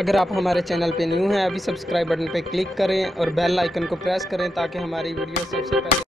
अगर आप हमारे चैनल पे न्यू हैं अभी सब्सक्राइब बटन पे क्लिक करें और बेल आइकन को प्रेस करें ताकि हमारी वीडियो सबसे पहले